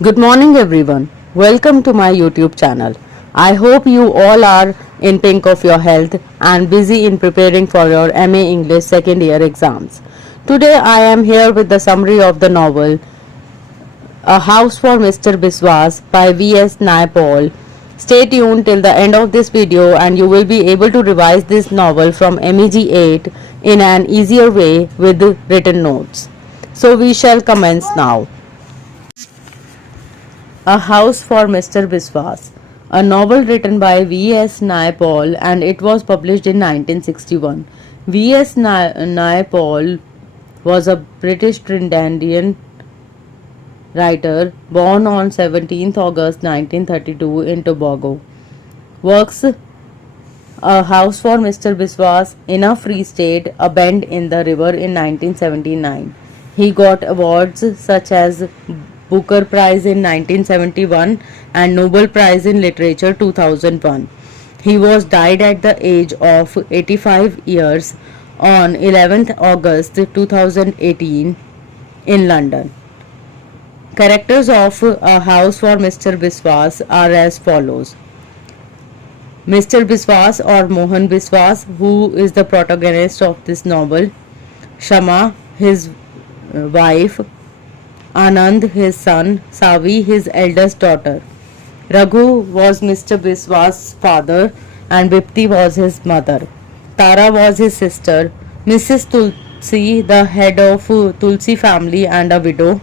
Good morning, everyone. Welcome to my YouTube channel. I hope you all are in pink of your health and busy in preparing for your MA English second year exams. Today, I am here with the summary of the novel A House for Mr. Biswas by V.S. Naipaul. Stay tuned till the end of this video and you will be able to revise this novel from MEG 8 in an easier way with written notes. So, we shall commence now. A House for Mr. Biswas, a novel written by V.S. Naipaul and it was published in 1961. V.S. Naipaul was a British Trinidadian writer born on 17th August 1932 in Tobago. Works A House for Mr. Biswas in a Free State, A Bend in the River in 1979. He got awards such as Booker Prize in 1971 and Nobel Prize in Literature 2001. He was died at the age of 85 years on 11th August 2018 in London. Characters of A House for Mr. Biswas are as follows. Mr. Biswas or Mohan Biswas, who is the protagonist of this novel, Shama, his wife, Anand, his son, Savi, his eldest daughter. Raghu was Mr. Biswas' father and Bipti was his mother. Tara was his sister. Mrs. Tulsi, the head of Tulsi family and a widow.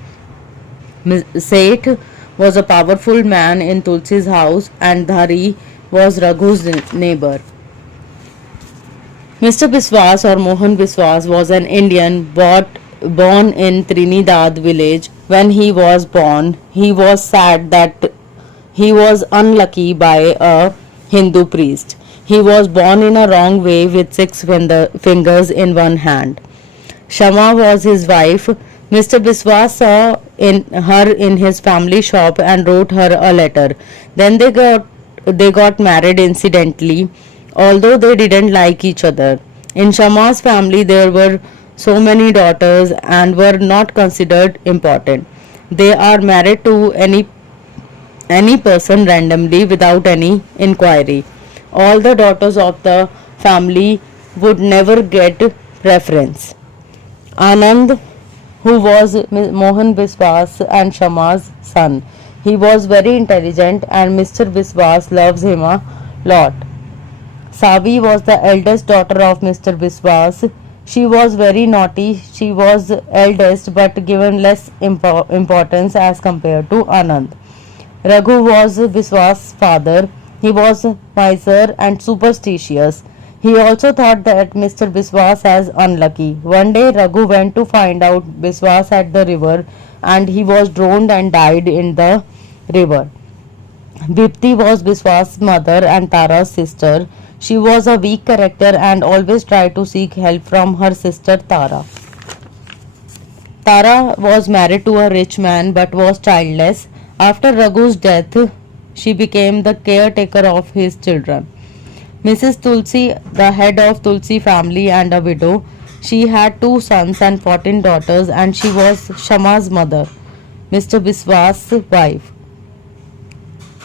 Seth was a powerful man in Tulsi's house and Dhari was Raghu's neighbor. Mr. Biswas or Mohan Biswas was an Indian born in Trinidad village. When he was born, he was sad that he was unlucky by a Hindu priest. He was born in a wrong way with six fingers in one hand. Shama was his wife. Mr. Biswas saw her in his family shop and wrote her a letter. Then they got married incidentally, although they didn't like each other. In Shama's family there were so many daughters and were not considered important. They are married to any person randomly without any inquiry. All the daughters of the family would never get preference. Anand, who was Mohan Biswas and Shama's son. He was very intelligent and Mr. Biswas loves him a lot. Savi was the eldest daughter of Mr. Biswas. She was very naughty. She was eldest but given less importance as compared to Anand. Raghu was Biswas' father. He was miser and superstitious. He also thought that Mr. Biswas as unlucky. One day Raghu went to find out Biswas at the river and he was drowned and died in the river. Bipti was Biswas' mother and Tara's sister. She was a weak character and always tried to seek help from her sister Tara. Tara was married to a rich man but was childless. After Raghu's death, she became the caretaker of his children. Mrs. Tulsi, the head of Tulsi family and a widow, she had 2 sons and 14 daughters and she was Shama's mother, Mr. Biswas' wife.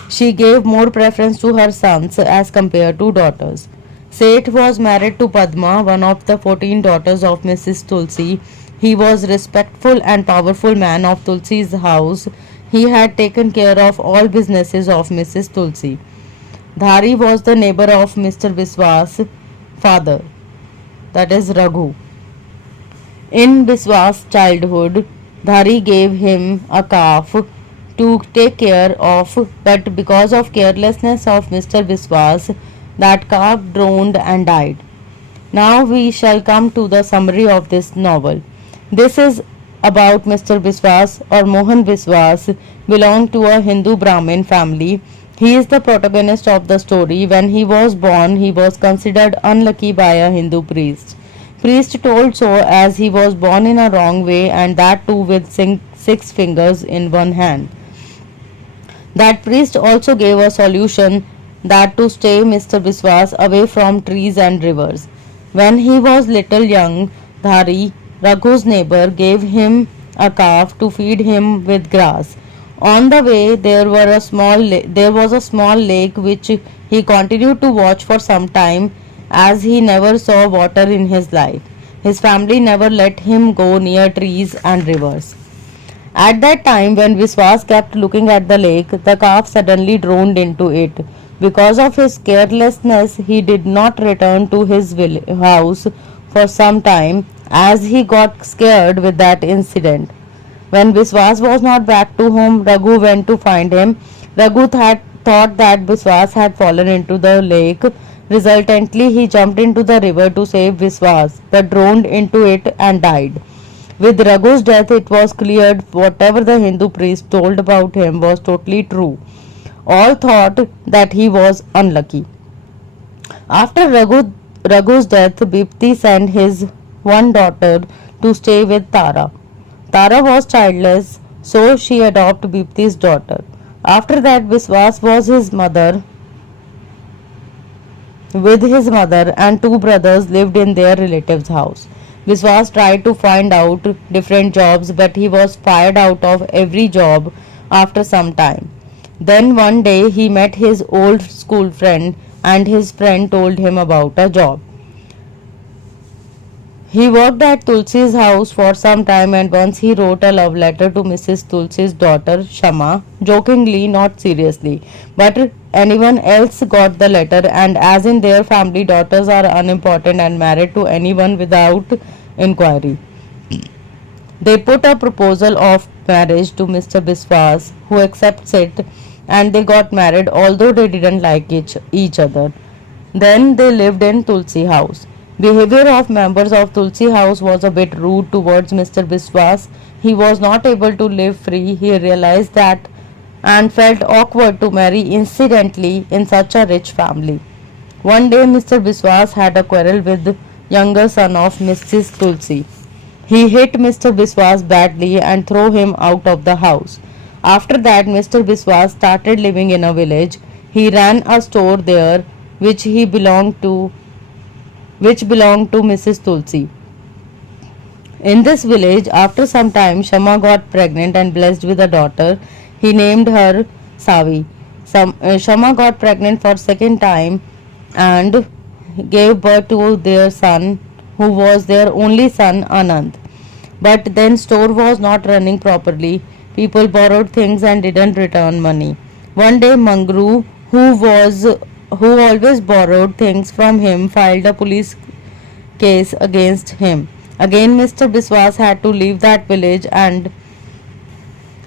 She gave more preference to her sons as compared to daughters. Seth was married to Padma, one of the 14 daughters of Mrs. Tulsi. He was respectful and powerful man of Tulsi's house. He had taken care of all businesses of Mrs. Tulsi. Dhari was the neighbor of Mr. Biswas' father, that is Raghu. In Biswas' childhood, Dhari gave him a calf to take care of, but because of carelessness of Mr. Biswas, that calf drowned and died. Now we shall come to the summary of this novel. This is about Mr. Biswas or Mohan Biswas belonged to a Hindu Brahmin family. He is the protagonist of the story. When he was born, he was considered unlucky by a Hindu priest. Priest told so as he was born in a wrong way and that too with 6 fingers in one hand. That priest also gave a solution that to stay Mr. Biswas away from trees and rivers. When he was little young, Dhari, Raghu's neighbor, gave him a calf to feed him with grass. On the way, there was a small lake which he continued to watch for some time, as he never saw water in his life. His family never let him go near trees and rivers. At that time, when Viswas kept looking at the lake, the calf suddenly droned into it. Because of his carelessness, he did not return to his house for some time, as he got scared with that incident. When Biswas was not back to home, Raghu went to find him. Raghu thought that Biswas had fallen into the lake. Resultantly, he jumped into the river to save Biswas, but drowned into it and died. With Raghu's death, it was cleared whatever the Hindu priest told about him was totally true. All thought that he was unlucky. After Raghu's death, Bipti sent his one daughter to stay with Tara. Tara was childless, so she adopted Bipti's daughter. After that, Biswas was his mother. With his mother and two brothers lived in their relative's house. Biswas tried to find out different jobs, but he was fired out of every job after some time. Then one day he met his old school friend, and his friend told him about a job. He worked at Tulsi's house for some time, and once he wrote a love letter to Mrs. Tulsi's daughter Shama, jokingly, not seriously. But anyone else got the letter, and as in their family, daughters are unimportant and married to anyone without inquiry. They put a proposal of marriage to Mr. Biswas, who accepts it, and they got married although they didn't like each other. Then they lived in Tulsi house. Behavior of members of Tulsi house was a bit rude towards Mr. Biswas. He was not able to live free. He realized that and felt awkward to marry incidentally in such a rich family. One day Mr. Biswas had a quarrel with the younger son of Mrs. Tulsi. He hit Mr. Biswas badly and threw him out of the house. After that, Mr. Biswas started living in a village. He ran a store there which he belonged to which belonged to Mrs. Tulsi. In this village, after some time, Shama got pregnant and blessed with a daughter. He named her Savi. Shama got pregnant for second time and gave birth to their son, who was their only son, Anand. But then store was not running properly. People borrowed things and didn't return money. One day, Mangru, who always borrowed things from him, filed a police case against him. Again, Mr. Biswas had to leave that village and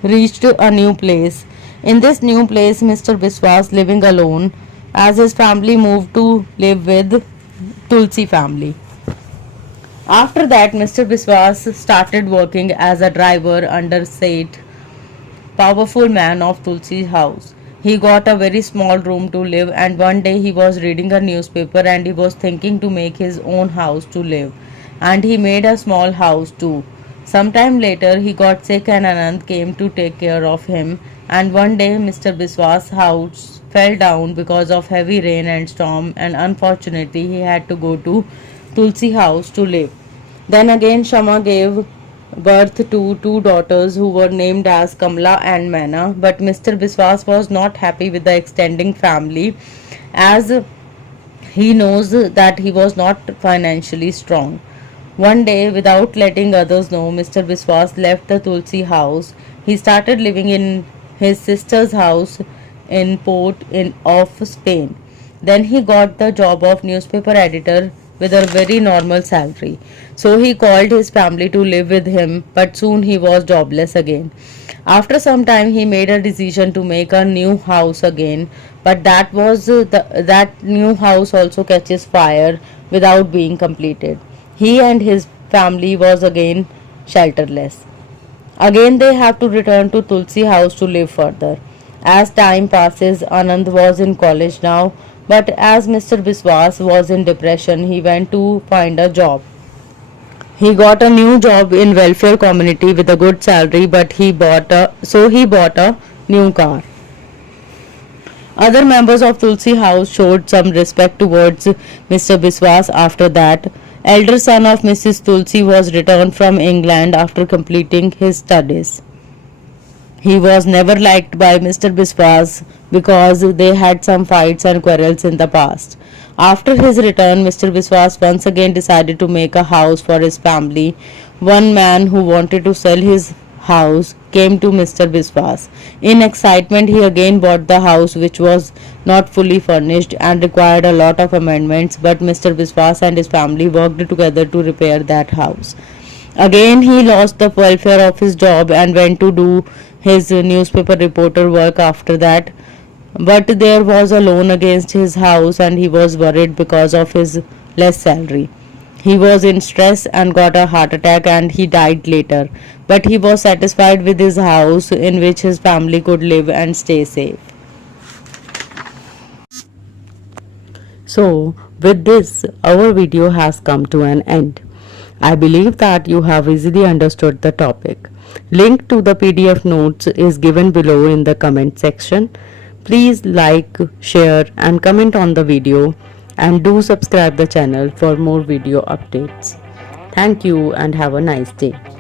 reached a new place. In this new place, Mr. Biswas living alone, as his family moved to live with Tulsi family. After that, Mr. Biswas started working as a driver under Seth, powerful man of Tulsi's house. He got a very small room to live, and one day he was reading a newspaper and he was thinking to make his own house to live. And he made a small house too. Sometime later he got sick and Anand came to take care of him, and one day Mr. Biswas' house fell down because of heavy rain and storm, and unfortunately he had to go to Tulsi house to live. Then again Shama gave birth to two daughters who were named as Kamla and Maina, but Mr. Biswas was not happy with the extending family, as he knows that he was not financially strong. One day, without letting others know, Mr. Biswas left the Tulsi house. He started living in his sister's house in of Spain. Then he got the job of newspaper editor with a very normal salary. So he called his family to live with him, but soon he was jobless again. After some time, he made a decision to make a new house again, but that new house also catches fire without being completed. He and his family was again shelterless. Again they have to return to Tulsi house to live further. As time passes, Anand was in college now, but as Mr. Biswas was in depression, he went to find a job. He got a new job in welfare community with a good salary, but he bought a new car. Other members of Tulsi house showed some respect towards Mr. Biswas after that. Elder son of Mrs. Tulsi was returned from England after completing his studies. He was never liked by Mr. Biswas because they had some fights and quarrels in the past. After his return, Mr. Biswas once again decided to make a house for his family. One man who wanted to sell his house came to Mr. Biswas. In excitement, he again bought the house, which was not fully furnished and required a lot of amendments, but Mr. Biswas and his family worked together to repair that house. Again, he lost the welfare of his job and went to do his newspaper reporter work after that. But there was a loan against his house and he was worried because of his less salary. He was in stress and got a heart attack and he died later. But he was satisfied with his house in which his family could live and stay safe. So, with this, our video has come to an end. I believe that you have easily understood the topic. Link to the PDF notes is given below in the comment section. Please like, share and comment on the video, and do subscribe the channel for more video updates. Thank you and have a nice day.